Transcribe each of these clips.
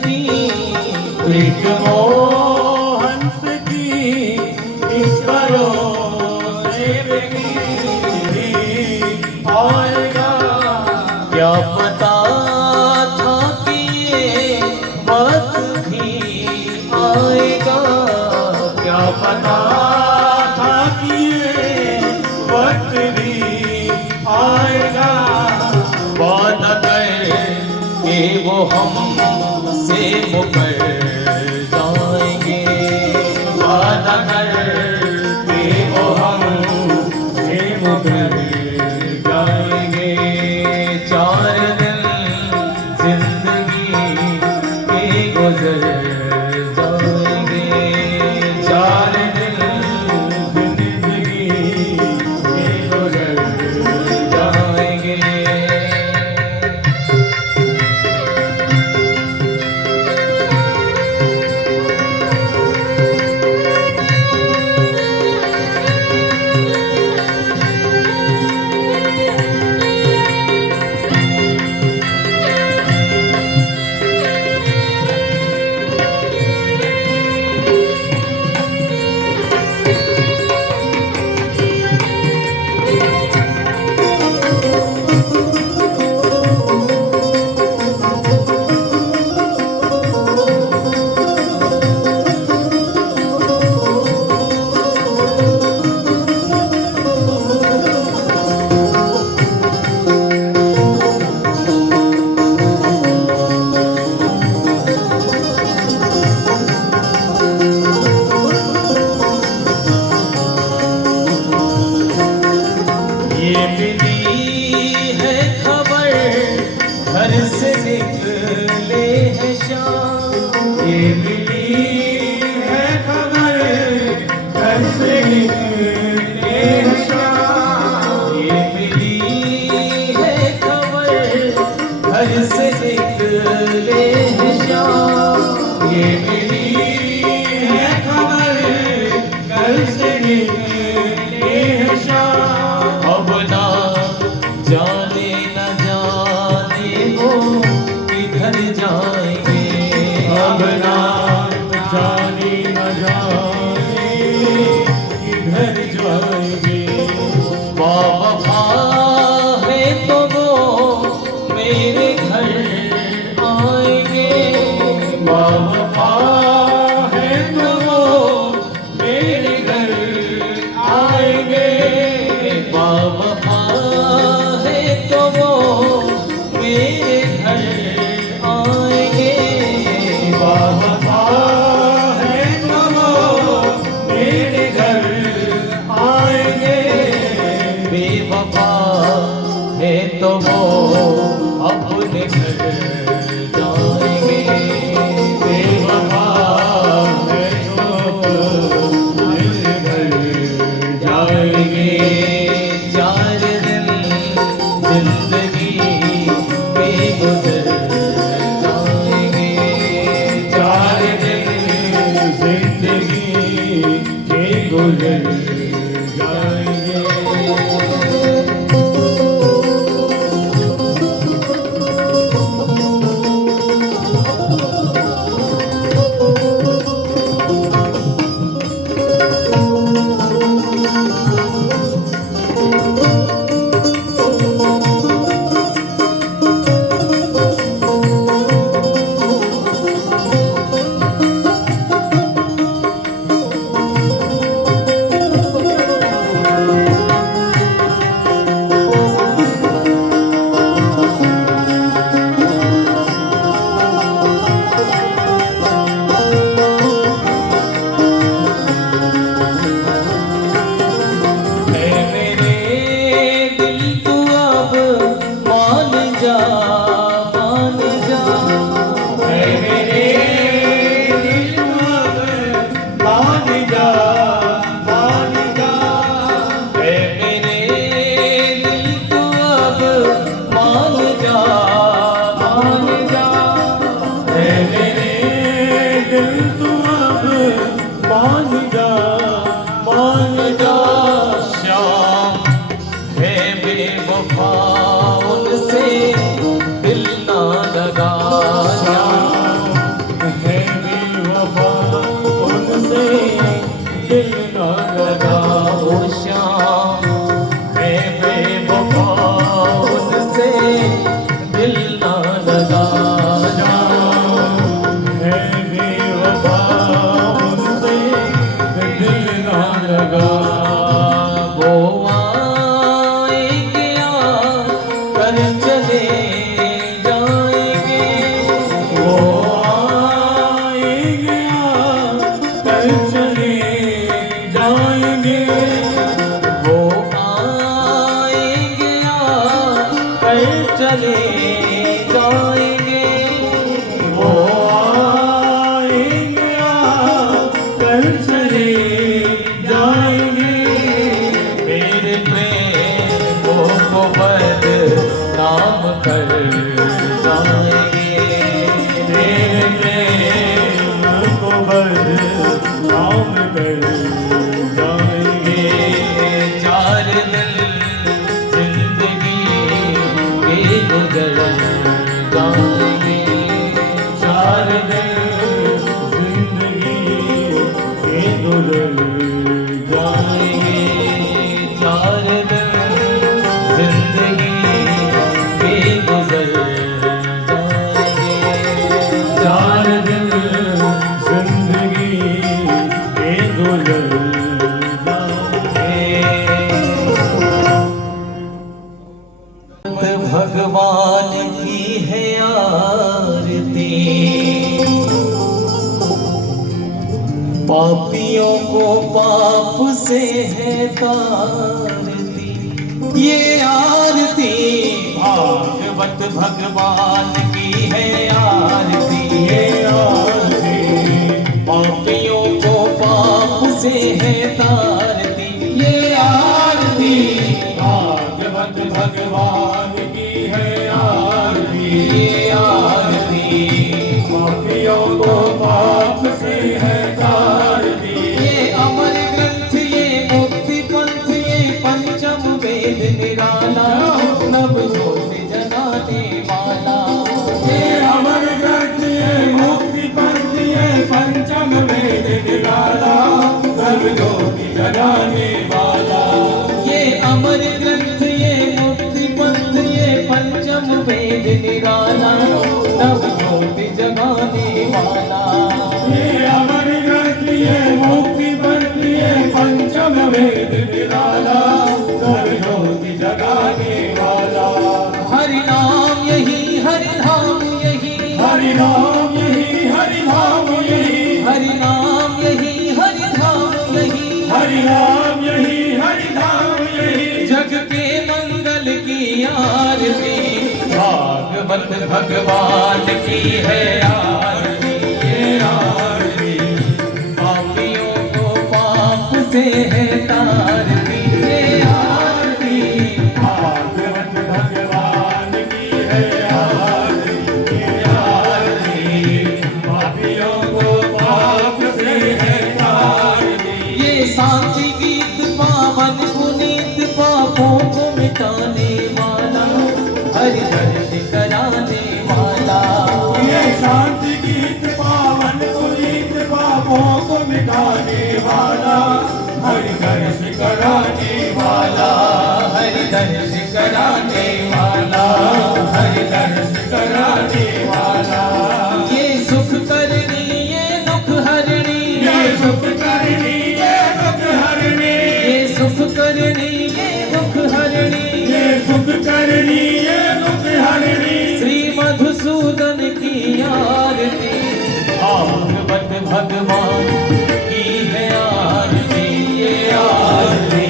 की प्रीत मोह हंस की इस भरोसे पे की आएगा। क्या पता था कि ये वक्त भी आएगा, क्या पता था कि ये वक्त भी आएगा। वादा कर के वो हमसे मुकर जाएंगे, वादा कर के वो हमसे मुकर जाएंगे। 4 दिन जिंदगी के गुजर जाएंगे, 4 दिन जिंदगी के गुजर जाएंगे। ये मिली है खबर घर से निकले हैं शाम, ये मिली है खबर घर से निकले हैं शाम, ये मिली है खबर घर से निकले हैं शाम, ये मिली है खबर घर से निकले हैं शाम। अब ना जाने न जाने वो किधर जाएंगे, अब ना जाने न जाने किधर जाएंगे। बावफा है तो वो मेरे घर आएंगे, बावफा है तो वो मेरे घर आएंगे। बावफा है तो वो मेरे घर आएंगे, बावफा है तो वो मेरे घर आएंगे। बेवफा है तो वो अपने घर जाएंगे, बेवफा है तो अपने घर जाएंगे। 4 दिन जिंदगी के गुजर जाएंगे, 4 दिन जिंदगी के गुजर जाएंगे। पापियों को पाप से है तारती ये आरती, भागवत भगवान की है आरती ये आरती। पापियों को पाप से है तारती ये आरती, भागवत भगवान की है आरती ये आरती। पापियों को पाप से है तारती ये अमर ग्रंथ ये मुक्ति पंथ ये पंचम वेद निराला, नव ज्योति जगाने वाला। ये अमर ग्रंथ ये मुक्ति पंथ ये पंचम वेद निराला, नव ज्योति जगाने वाला। ये अमर ग्रंथ ये मुक्ति पंथ ये पंचम वेद निराला, नव ज्योति जगाने वाला। ये अमर ग्रंथ ये मुक्ति पंथ ये पंचम वेद निराला, नव ज्योति जगाने वाला। हरि नाम यही हरि धाम यही, हरि नाम यही हरि धाम यही, हरि नाम यही हरि धाम यही, हरि नाम यही हरि धाम यही। जग के मंगल की आरती, भागवत भगवान की है आरती ये आरती। पापियों को पाप से है तारती ये आरती, भागवत भगवान की है आरती ये आरती। पापियों को पाप से है तारती। ये शांति गीत पावन पुनीत पापों को मिटाने वाला, हरि दर्श कराने वाला। ये शांति गीत पावन पुनीत पापों को मिटाने वाला, हरि दर्श कराने वाला। हरि दर्श कराने वाला, हरि दर्श कराने वाला। ये सुख करनी ये दुख हरणी, ये सुख करनी ये दुख हरनी, ये सुख करनी ये दुख हरणी। ये सुख करनी ये दुख हरनी। श्री मधुसूदन की आरती, भागवत भगवान की है आरती ये आरती।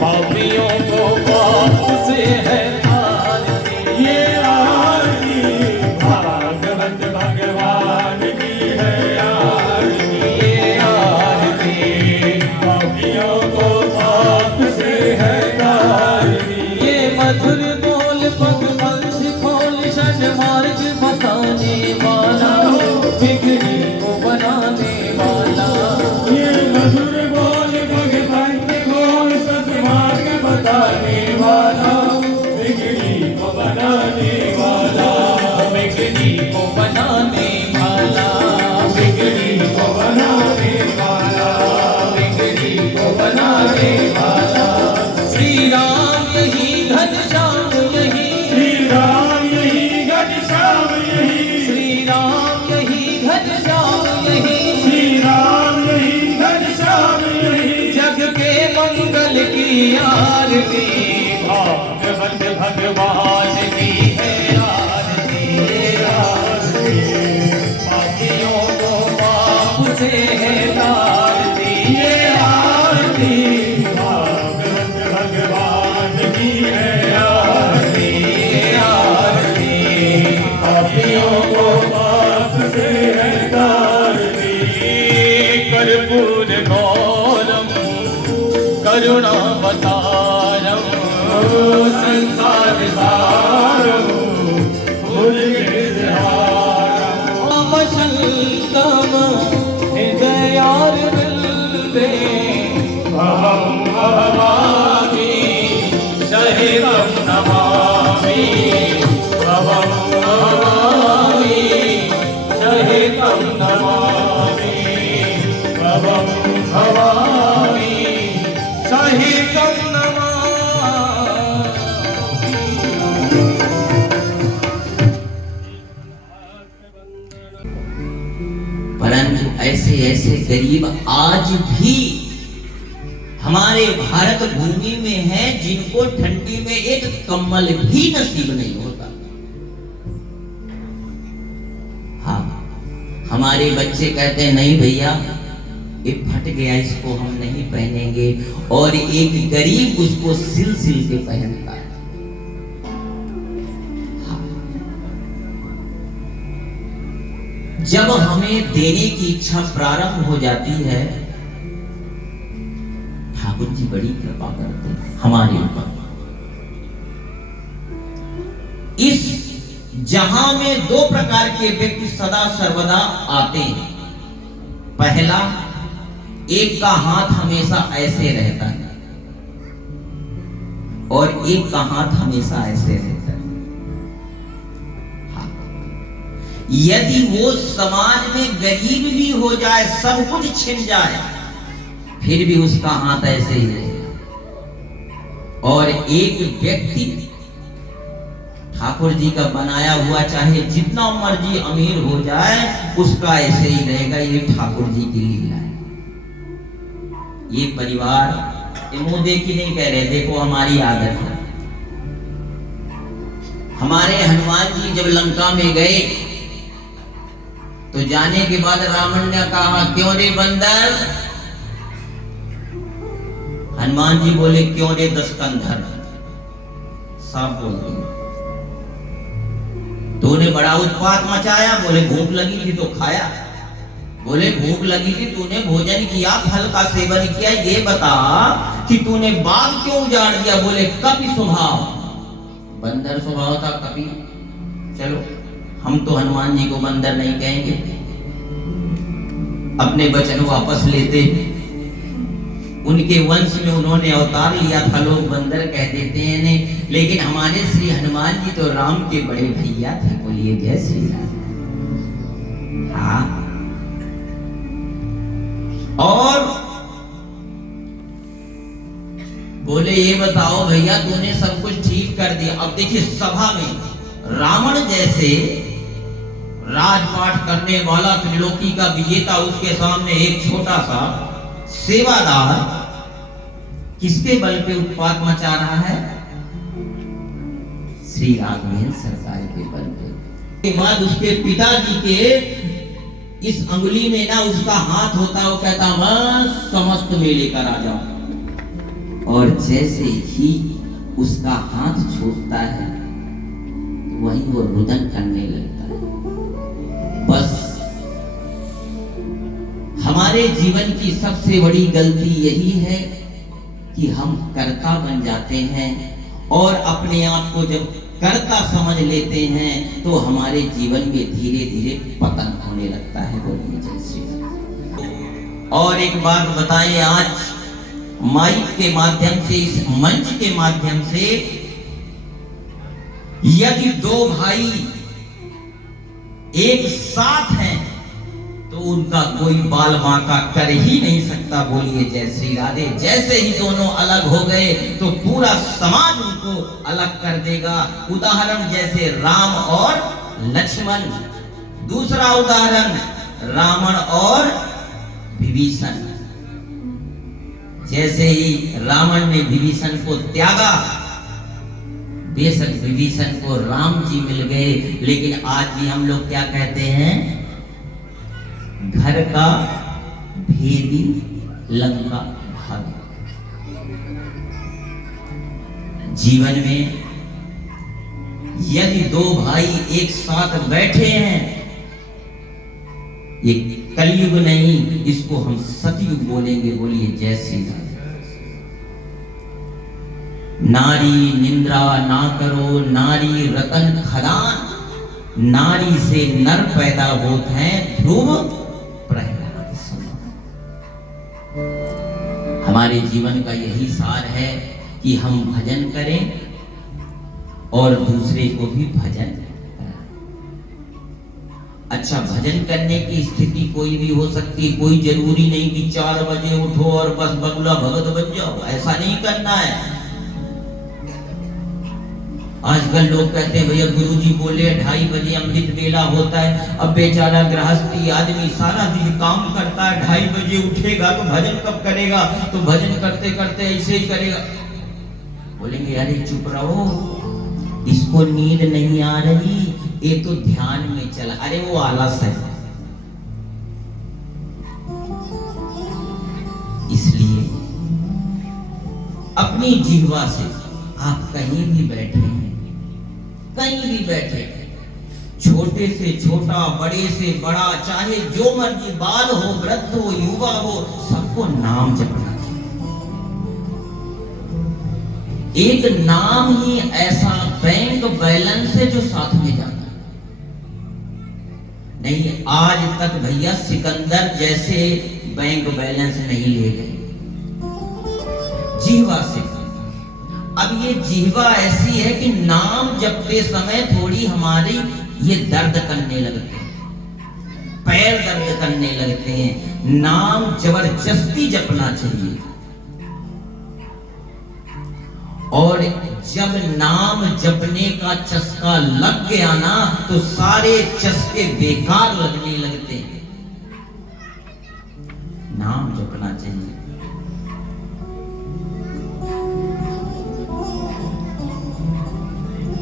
पापियों को पाप से है तारती ये आरती, भागवत भगवान की है आरती ये आरती। पापियों को पाप से है तारती। ये मधुर बोल पग पंथ खोल षड मार्ग बताने वाला, बिगड़ी को बनाने वाला। ये मधुर बोल भगवान को सद्मार्ग बताने वाला, बिगड़ी को बनाने वाला। बिगड़ी को बनाने वाला, बिगड़ी को बनाने वाला, बिगड़ी को बनाने वाला। श्री राम यही घनश्याम यही, श्री राम यही घनश्याम यही, श्री राम यही घनश्याम यही। श्री राम यही घनश्याम यही। जग के मंगल की आरती, भागवत भगवान की है आरती ये आरती। पापियों को पाप से है तारती ये आरती, भागवत भगवान की है आरती ये आरती। पापियों को पाप से है तारती। कर्पूर गौरम करुणावतारम, संसार सारम भुजगेन्द्रहारम। रामचंद्रम हृदयारविंदे, भवं भवामि सहितं नमामि, भवं भवामि सहितं नमामि, भवं भवामि सहितं नमामि। परंतु ऐसे ऐसे गरीब आज भी हमारे भारत भूमि में हैं जिनको ठंडी में एक कम्बल भी नसीब नहीं होता। हाँ, हमारे बच्चे कहते हैं नहीं भैया ये फट गया, इसको हम नहीं पहनेंगे, और एक गरीब उसको सिल सिल के पहनता है। जब हमें देने की इच्छा प्रारंभ हो जाती है, ठाकुर जी बड़ी कृपा करते हैं हमारे ऊपर। इस जहां में दो प्रकार के व्यक्ति सदा सर्वदा आते हैं। पहला, एक का हाथ हमेशा ऐसे रहता है और एक का हाथ हमेशा ऐसे रहता है। हाँ। यदि वो समाज में गरीब भी हो जाए, सब कुछ छिन जाए, फिर भी उसका हाथ ऐसे ही रहेगा। और एक व्यक्ति ठाकुर जी का बनाया हुआ, चाहे जितना मर्जी अमीर हो जाए, उसका ऐसे ही रहेगा। ये ठाकुर जी की लीला है। ये परिवार मुंह देखी नहीं कह रहे, देखो हमारी आदत है। हमारे हनुमान जी जब लंका में गए तो जाने के बाद रावण ने कहा, क्यों रे बंदर? हनुमान जी बोले, क्यों रे दशकंधर? साफ बोल दिया। तूने बड़ा उत्पात मचाया। बोले भूख लगी थी तो खाया। बोले भूख लगी थी, तूने भोजन किया, फल का सेवन किया, ये बता कि तूने बाग क्यों उजाड़ दिया? बोले कपि स्वभाव, बंदर स्वभाव था कपि। चलो, हम तो हनुमान जी को बंदर नहीं कहेंगे, अपने वचन वापस लेते। उनके वंश में उन्होंने अवतार लिया था, लोग बंदर कह देते हैं ने, लेकिन हमारे श्री हनुमान जी तो राम के बड़े भैया थे। बोलिए जय श्री राम। हाँ। और बोले ये बताओ भैया, तूने सब कुछ ठीक कर दिया। अब देखिए सभा में रावण जैसे राजपाट करने वाला, त्रिलोकी का विजेता, उसके सामने एक छोटा सा सेवादार किसके बल पे उत्पात मचा रहा है? श्री राघवेंद्र सरकार के बल पे। के बाद उसके पिताजी के इस अंगुली में ना उसका हाथ होता, वो कहता बस समस्त में लेकर आ जाओ। और जैसे ही उसका हाथ छूटता है, वहीं वो रुदन करने लगता है। बस हमारे जीवन की सबसे बड़ी गलती यही है कि हम कर्ता बन जाते हैं, और अपने आप को जब कर्ता समझ लेते हैं तो हमारे जीवन में धीरे धीरे पतन होने लगता है। बोलिए जय श्री राम। और एक बात बताएं, आज माइक के माध्यम से, इस मंच के माध्यम से, यदि दो भाई एक साथ हैं तो उनका कोई बाल बांका कर ही नहीं सकता। बोलिए जय श्री राधे। जैसे ही दोनों अलग हो गए तो पूरा समाज उनको अलग कर देगा। उदाहरण जैसे राम और लक्ष्मण, दूसरा उदाहरण रावण और विभीषण। जैसे ही रावण ने विभीषण को त्यागा, बेशक विभीषण को राम जी मिल गए, लेकिन आज भी हम लोग क्या कहते हैं? घर का भेदी लंका भागी। जीवन में यदि दो भाई एक साथ बैठे हैं, ये कलयुग नहीं, इसको हम सतयुग बोलेंगे। बोलिए जय श्री राम। नारी निंद्रा ना करो, नारी रतन खदान, नारी से नर पैदा होते हैं, ध्रुव प्रहलाद समान। हमारे जीवन का यही सार है कि हम भजन करें और दूसरे को भी भजन करें। अच्छा, भजन करने की स्थिति कोई भी हो सकती है, कोई जरूरी नहीं कि 4 बजे उठो और बस बगुला भगत बन जाओ, ऐसा नहीं करना है। आजकल लोग कहते हैं भैया गुरुजी बोले 2:30 बजे अमृत वेला होता है। अब बेचारा गृहस्थी आदमी सारा दिन काम करता है, 2:30 बजे उठेगा तो भजन कब करेगा? तो भजन करते करते ऐसे ही करेगा। बोलेंगे अरे चुप रहो, इसको नींद नहीं आ रही, ये तो ध्यान में चला। अरे वो आलस है। अपनी जिह्वा से आप कहीं भी बैठे हैं, कहीं भी बैठे, छोटे से छोटा, बड़े से बड़ा, चाहे जो मर्जी, बाल हो, वृद्ध हो, युवा हो, सबको नाम जपना चाहिए। एक नाम ही ऐसा बैंक बैलेंस है जो साथ में जाता है। नहीं, आज तक भैया सिकंदर जैसे बैंक बैलेंस नहीं ले गए जिह्वा से। अब ये जिह्वा ऐसी है कि नाम जपते समय थोड़ी हमारी ये दर्द करने लगते हैं, पैर दर्द करने लगते हैं। नाम जबरदस्ती जपना चाहिए। और जब नाम जपने का चस्का लग गया ना, तो सारे चस्के बेकार लगने लगते हैं। नाम जपना चाहिए।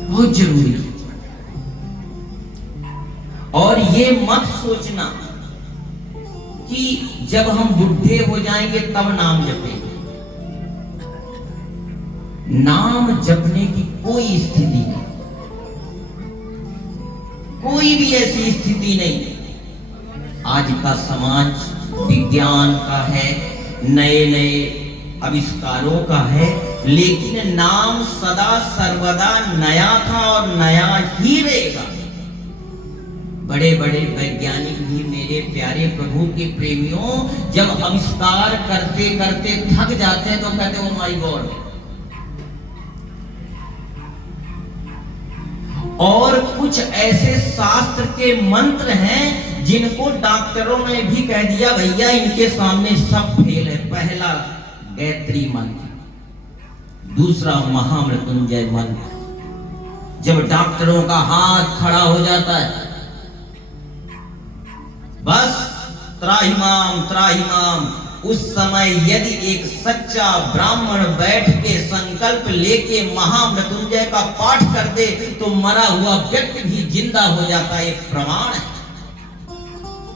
बहुत जरूरी है। और ये मत सोचना कि जब हम बुढ़े हो जाएंगे तब नाम जपेंगे। नाम जपने की कोई स्थिति नहीं, कोई भी ऐसी स्थिति नहीं। आज का समाज विज्ञान का है, नए नए आविष्कारों का है, लेकिन नाम सदा सर्वदा नया था और नया ही रहेगा। बड़े बड़े वैज्ञानिक भी मेरे प्यारे प्रभु के प्रेमियों, जब आविष्कार करते करते थक जाते हैं तो कहते हो माय गॉड। और कुछ ऐसे शास्त्र के मंत्र हैं जिनको डॉक्टरों ने भी कह दिया भैया इनके सामने सब फेल है। पहला गायत्री मंत्र, दूसरा महामृत्युंजय मंत्र। जब डॉक्टरों का हाथ खड़ा हो जाता है, बस त्राहिमाम त्राहिमाम, उस समय यदि एक सच्चा ब्राह्मण बैठ के संकल्प लेके महामृत्युंजय का पाठ कर दे तो मरा हुआ व्यक्ति भी जिंदा हो जाता है। एक प्रमाण है।